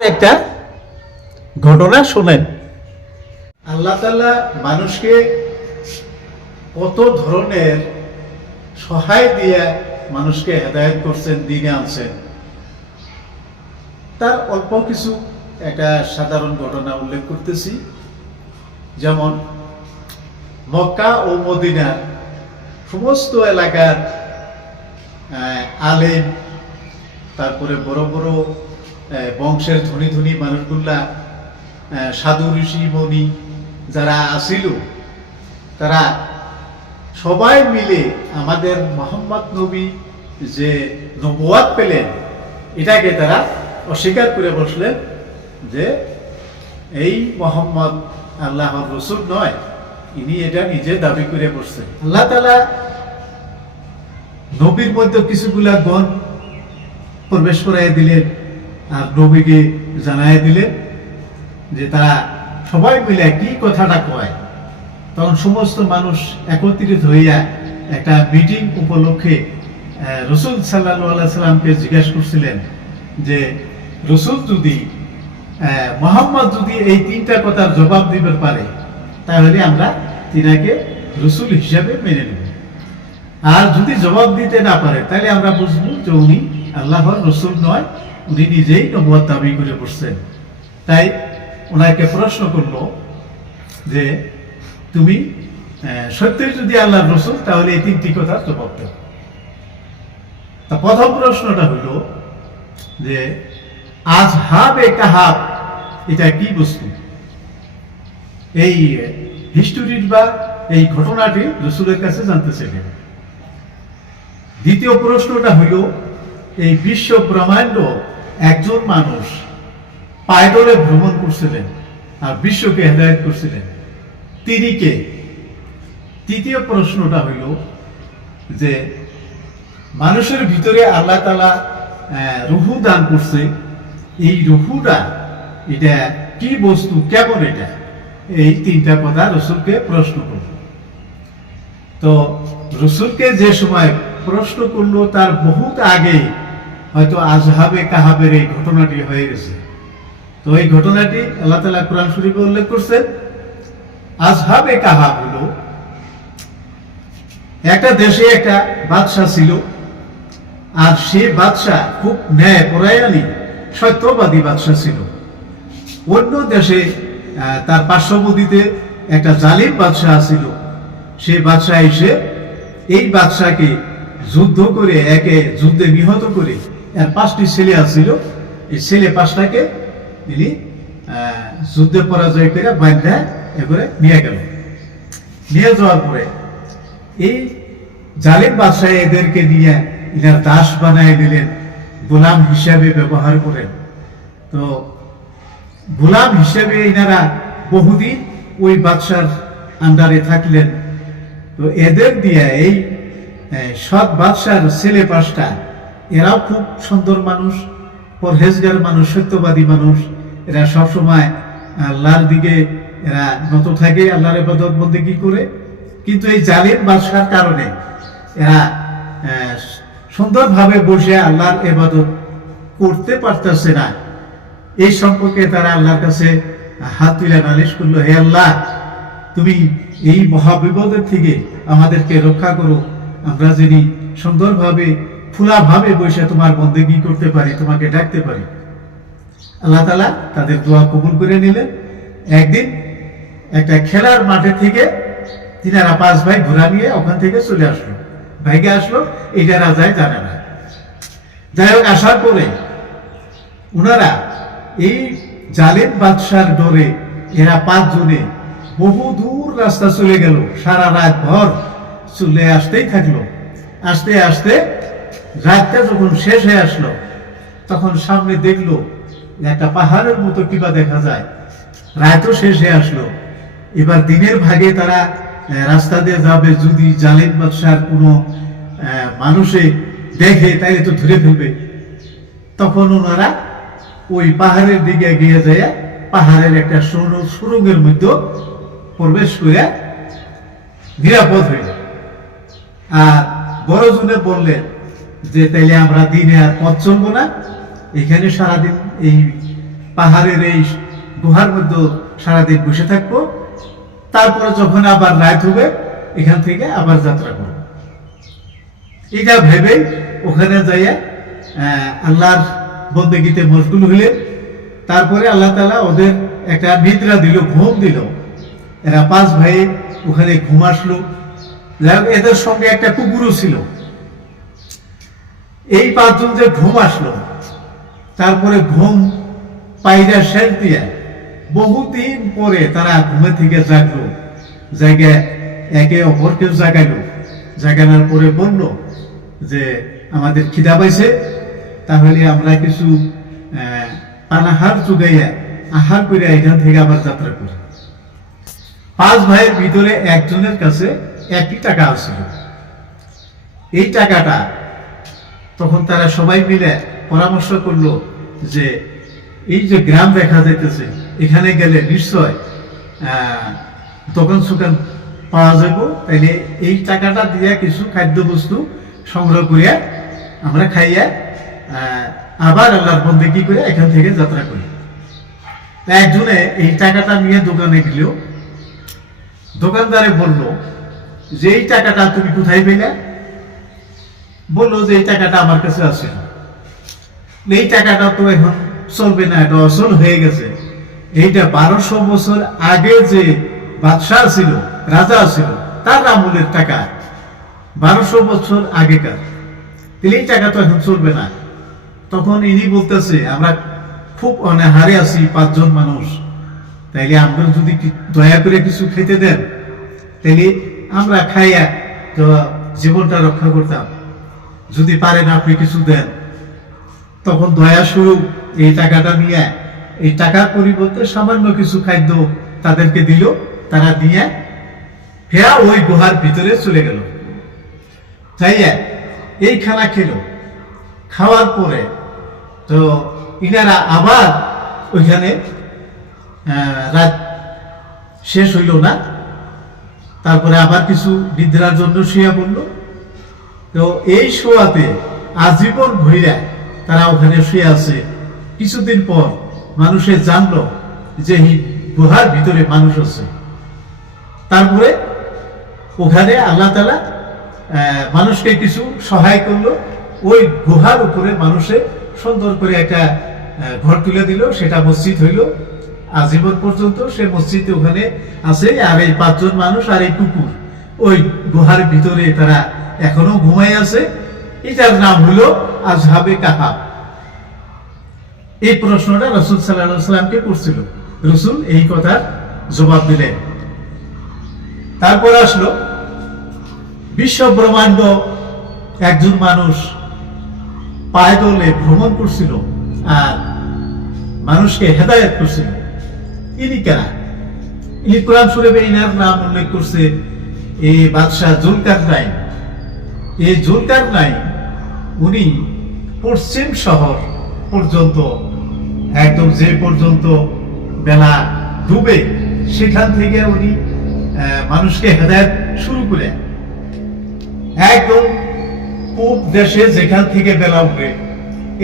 একটা ঘটনা শোনেন। আল্লাহ তাআলা মানুষকে কত ধরনের সহায় দিয়ে মানুষকে হেদায়েত করছেন, দিনে আনছেন। তার অল্প কিছু একটা সাধারণ ঘটনা উল্লেখ করতেছি। যেমন মক্কা ও মদিনার সমস্ত এলাকার আলেম, তারপরে বড় বড় বংশের ধনী ধনী মানুষগুলা, সাধু ঋষি মণি যারা আসিল, তারা সবাই মিলে আমাদের মোহাম্মদ নবী যে নবুয়াত পেলেন এটাকে তারা অস্বীকার করে বসলেন যে এই মোহাম্মদ আল্লাহর রসুল নয়, ইনি এটা নিজে দাবি করে বসছেন। আল্লাহ তাআলা নবীর মধ্যে কিছুগুলা গণ প্রবেশ করাই দিলেন আর নবীকে জানাই দিলেন যে তারা সবাই মিলে কি কথাটা কয়। তখন সমস্ত মানুষ একত্রিত হইয়া একটা মিটিং উপলক্ষে রসুল সাল্লাল্লাহু আলাইহি সাল্লামকে জিজ্ঞাসা করছিলেন যে রসুল যদি মুহাম্মদ যদি এই তিনটা কথার জবাব দিতে পারে তাহলে আমরা তিনাকে রসুল হিসাবে মেনে নেব, আর যদি জবাব দিতে না পারে তাহলে আমরা বুঝবো যে উনি আল্লাহর রসুল নয়, উনি নিজেই নবুয়ত দাবি করে বসছেন। তাই ওনাকে প্রশ্ন করলো যে তুমি সত্যই যদি আল্লাহর রসুল তাহলে এই তিনটি কথার জবাব দাও। তা প্রথম প্রশ্নটা হলো যে আজহাবে কাহাব এটা কি বস্তু? এই হিস্টোরির বা এই ঘটনাটি রসুলের কাছে জানতে চাইলেন। দ্বিতীয় প্রশ্নটা হইল এই বিশ্ব ব্রহ্মাণ্ড একজন মানুষ পায়দলে ভ্রমণ করছিলেন আর বিশ্বকে হেদায়েত করছিলেন, তিনি কে? তৃতীয় প্রশ্নটা হইল যে মানুষের ভিতরে আল্লাহ তাআলা রুহু দান করছে, এই রুহুটা এটা কি বস্তু, কেমন এটা? এই তিনটা কথা রসুলকে প্রশ্ন করল। তো রসুলকে যে সময় প্রশ্ন করলো তার বহুত আগে হয়তো আজহাবে কাহাবের এই ঘটনাটি হয়ে গেছে। তো এই ঘটনাটি আল্লাহ তাআলা কোরআন শরীফে উল্লেখ করছেন। আজহাবে কাহাব হলো একটা দেশে একটা বাদশা ছিল, আর সে বাদশা খুব ন্যায় পরায়ণী সত্যবাদী বাদশা ছিল। অন্য দেশে তার পার্শ্ববর্তীতে একটা জালিম বাদশা ছিল। সে বাদশা এসে এই বাদশাকে যুদ্ধ করে একে যুদ্ধে নিহত করে এর 5টি ছেলে আসছিল, এই ছেলে 5টাকে তিনি যুদ্ধে পরাজয় করে বান্ধা এবারে নিয়ে গেল। নিয়ে যাওয়ার পরে এই জালিম বাদশাহ এদেরকে নিয়ে ইনার দাস বানায় দিলেন, গোলাম হিসাবে ব্যবহার করেন। তো গোলাম হিসেবে ইনারা বহুদিন ওই বাদশার আন্ডারে থাকলেন। তো এদের দিয়ে এই সৎ বাদশার ছেলে 5টা, এরাও খুব সুন্দর মানুষ, পরহেজগার মানুষ, সত্যবাদী মানুষ। এরা সবসময় আল্লাহর দিকে এরা নত থাকে, আল্লাহর ইবাদত বন্দেগী করে। কিন্তু এই জালিম বাদশার কারণে এরা সুন্দরভাবে বসে আল্লাহর ইবাদত করতে পারতেছে না। এই সম্পর্কে তারা আল্লাহর কাছে হাত তুলে নালিশ করলো, হে আল্লাহ, তুমি এই মহাবিপদের থেকে আমাদেরকে রক্ষা করো, আমরা যিনি সুন্দরভাবে ফুলাভাবে বসে তোমার বন্দেগী করতে পারি, তোমাকে ডাকতে পারি। আল্লাহ তাআলা তাদের দোয়া কবুল করে নিলেন। একদিন একটা খেলার মাঠে থেকে তিনারা 5 ভাই ঘোড়া নিয়ে ওখান থেকে চলে আসলো, ভাইকে আসলো, এটা রাজায় জানে না। যাই হোক, আসার পরে ওনারা এই জালিম বাদশার ডরে এরা 5 জনে বহু দূর রাস্তা চলে গেল, সারা রাত ভর চলে আসতেই থাকলো। আস্তে আস্তে রাতটা যখন শেষ হয়ে আসলো তখন সামনে দেখলো একটা পাহাড়ের মতো কিবা দেখা যায়। রাতও শেষ হয়ে আসলো। এবার দিনের ভাগে তারা রাস্তা দিয়ে যাবে, যদি জালিম বাদশার কোনো মানুষে দেখে তাইলে তো ধরে ফেলবে। তখন ওনারা ওই পাহাড়ের দিকে এগিয়ে যায়, পাহাড়ের একটা সুড়ঙ্গের মধ্যে প্রবেশ করে নিরাপদ হইল। আর বড় জনে বললেন যে তাইলে আমরা দিনে আর পথ চলবো না, এখানে সারাদিন এই পাহাড়ের এই গুহার মধ্যে সারাদিন বসে থাকবো, তারপরে যখন আবার রাত হবে এখান থেকে আবার যাত্রা করব। এটা ভেবে ওখানে যাইয়া আল্লাহর বন্দেগীতে মশগুল হইলেন। তারপরে আল্লাহ তাআলা ওদের একটা নিদ্রা দিল, ঘুম দিল। এরা 5 ভাই ওখানে ঘুম আসলো। এদের সঙ্গে একটা কুকুরও ছিল। এই 5 জন যে ঘুম আসলো, তারপরে ঘুম পাইরা শেষ দিয়া বহুদিন পরে তারা ঘুমে থেকে জাগলো। জায়গায় একে অপরকে জাগাইলো। জাগানোর পরে বলল যে আমাদের খিদা পাইছে, তাহলে আমরা কিছু পানাহার চুগাইয়া আহার করে এখান থেকে আবার যাত্রা করি। 5 ভাইয়ের ভিতরে একজনের কাছে 1 টাকা আছিল। এই টাকাটা তখন তারা সবাই মিলে পরামর্শ করলো যে এই যে গ্রাম দেখা যাইতেছে, এখানে গেলে নিশ্চয় দোকান সুকান পাওয়া যাব, তাইলে এই টাকাটা দিয়ে কিছু খাদ্য বস্তু সংগ্রহ করিয়া আমরা খাইয়া আবার আল্লাহর বন্দেগী করে এখান থেকে যাত্রা করি। একজনে এই টাকাটা নিয়ে দোকানে গেল। দোকানদারে বলল যে এই টাকাটা তুমি কোথায় পেলে? বললো যে এই টাকাটা আমার কাছে আছে। এই টাকাটা তো এখন চলবে না, এটা অচল হয়ে গেছে। এইটা 1200 বছর আগে যে বাদশাহ ছিল, রাজা ছিল, তার আমলের টাকা, 1200 বছর আগেকার। তাহলে এই টাকা তো এখন চলবে না। তখন ইনি বলতেছে আমরা খুব অনাহারে আছি, 5 জন মানুষ, তাইলে আমরা যদি দয়া করে কিছু খেতে দেন তাইলে আমরা খাইয়া তো জীবনটা রক্ষা করতাম। যদি পারেন আপনি কিছু দেন। তখন দয়া স্বরূপ এই টাকাটা নিয়ে এই টাকার পরিবর্তে সামান্য কিছু খাদ্য তাদেরকে দিল। তারা নিয়ে ফেরা ওই গুহার ভিতরে চলে গেল। যাইয়া এই খানা খেলো। খাওয়ার পরে তো ইনারা আবার ওইখানে রাত শেষ হইল না, তারপরে আবার কিছু নিদ্রার জন্য শুয়ে পড়ল। তো এই শোয়াতে আজীবন ভইরা তারা ওখানে শুয়ে আছে। কিছুদিন পর মানুষে জানলো যে গুহার ভিতরে মানুষ আছে। তারপরে ওখানে আল্লাহ তাআলা মানুষকে কিছু সহায় করলো। ওই গুহার উপরে মানুষে সুন্দর করে একটা ঘর তুলে দিল, সেটা মসজিদ হইল। আজীবন পর্যন্ত সে মসজিদ ওখানে আছে। আর এই 5 জন মানুষ আর এই কুকুর ওই গুহার ভিতরে তারা এখনো ঘুমাই আছে। এটার নাম হলো আসহাবে কাহাফ। এই প্রশ্নটা রাসূল সাল্লাল্লাহু আলাইহি ওয়াসাল্লামকে করছিল। রাসূল এই কথার জবাব দিলেন। তারপর আসলো বিশ্ব ব্রহ্মাণ্ড একজন মানুষ পায়দলে ভ্রমণ করছিল আর মানুষকে হেদায়েত করছিল। ইনি কারা? ইনি কোরআন শরীফে ইনার নাম উল্লেখ করছে এই বাদশাহ জুলকারনাইন। এই জুলকারনাইন উনি পশ্চিম শহর পর্যন্ত একদম যে পর্যন্ত বেলা ডুবে সেখান থেকে উনি মানুষকে হেদায়েত শুরু করে একদম পূব দেশে যেখান থেকে বেলা উঠবে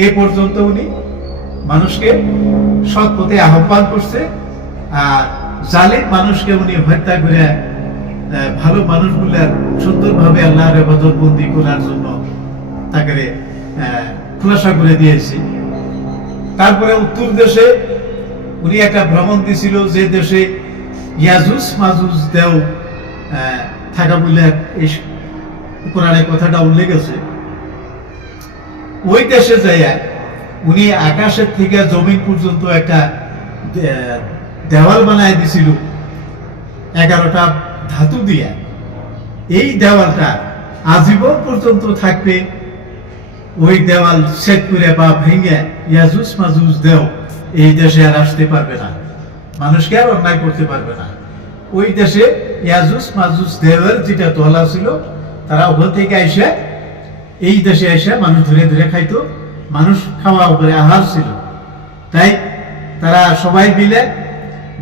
এ পর্যন্ত উনি মানুষকে সৎ পথে আহ্বান করছে। আর জালিম মানুষকে উনি হত্যা করে ভালো মানুষগুলার সুন্দরভাবে আল্লাহর ইবাদত বন্দি করার জন্য তাকে খোলাসা করে দিয়েছে। তারপরে উত্তর দেশে উনি একটা ভ্রমণ দিয়েছিল, যে দেশে ইয়াজুজ মাজুজ দেও থাকা বলে এই কোরআনে কথাটা উল্লেখ আছে। ওই দেশে যাইয়া উনি আকাশের থেকে জমিন পর্যন্ত একটা দেওয়াল বানায় দিছিল 11টা ধাতু দিয়া। এই দেওয়ালটা আজীবন পর্যন্ত থাকবে। ওই দেওয়াল সেট করে বা ভেঙে ইয়াজুজ মাজুজ দেও এই দেশে আর আসতে পারবে না, মানুষকে আর অন্যায় করতে পারবে না। ওই দেশে ইয়াজুজ মাজুজ দেওয়ের যেটা তলা ছিল, তারা ওখান থেকে আইসা এই দেশে আইসা মানুষ ধরে ধরে খাইতো। মানুষ খাওয়া উপরে আহার ছিল। তাই তারা সবাই মিলে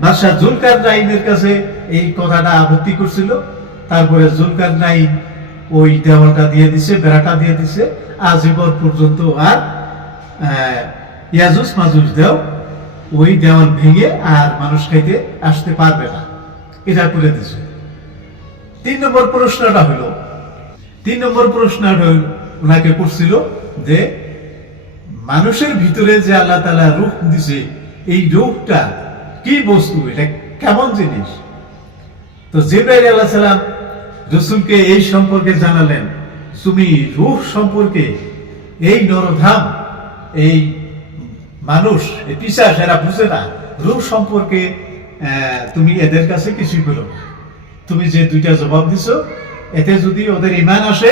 বাদশাহ জুলকারনাইনের কাছে এই কথাটা আপত্তি করছিল। তারপরে জুলকারনাইন ওই দেওয়ালটা দিয়ে দিছে, বেড়াটা দিয়ে দিছে। আজীবন পর্যন্ত আর ইয়াজুজ মাজুজ দেও ওই দেওয়াল ভেঙে আর মানুষ খাইতে আসতে পারবে না, এটা করে দিছে। 3 নম্বর প্রশ্নটা হলো, 3 নম্বর প্রশ্নটা ওনাকে করছিল যে মানুষের ভিতরে যে আল্লাহ তাআলা রূহ দিছে, এই রূহটা কি বস্তু, এটা কেমন জিনিস? তো জিবরাইল আলাইহিস সালাম রাসূলকে এই সম্পর্কে জানালেন, তুমি রূহ সম্পর্কে, এই নরধাম, এই মানুষ, এই পিশাচ, এরা বুঝে না, রূহ সম্পর্কে তুমি এদের কাছে কিছুই বলো। তুমি যে 2টা জবাব দিছো, এতে যদি ওদের ঈমান আসে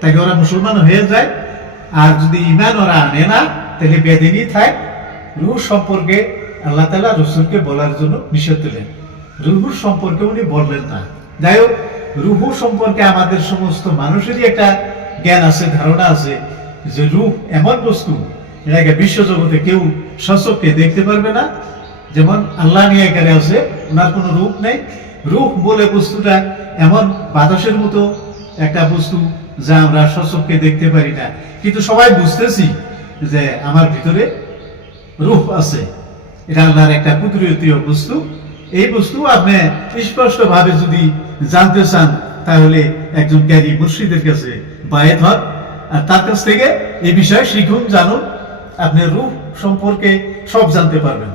তাকে ওরা মুসলমান হয়ে যায়, আর যদি ঈমান ওরা আনে না তাহলে বেদিনই থাক। রূহ সম্পর্কে আল্লাহ তাআলা রাসূলকে বলার জন্য নিষেধ দিলেন, রূহ সম্পর্কে উনি বললেন না। যাই হোক, রূহ সম্পর্কে আমাদের সমস্ত মানুষেরই একটা জ্ঞান আছে, ধারণা আছে যে রূহ এমন বস্তু, এটাকে বিশ্বজগতে কেউ সচক্ষে দেখতে পারবে না। যেমন আল্লাহ নিয়ে এখানে আছে, ওনার কোনো রূপ নেই। রূহ বলে বস্তুটা এমন বাতাসের মতো একটা বস্তু যা আমরা সচক্ষে দেখতে পারি না, কিন্তু সবাই বুঝতেছি যে আমার ভিতরে রূহ আছে। এটা আল্লাহর একটা কুদরতীয় বস্তু। এই বস্তু আপনি স্পষ্ট ভাবে যদি জানতে চান, তাহলে একজন জ্ঞানী মুর্শিদের কাছে বায়াত হন, আর তার কাছ থেকে এই বিষয়ে শিখুন, জানুন, আপনি রূহ সম্পর্কে সব জানতে পারবেন।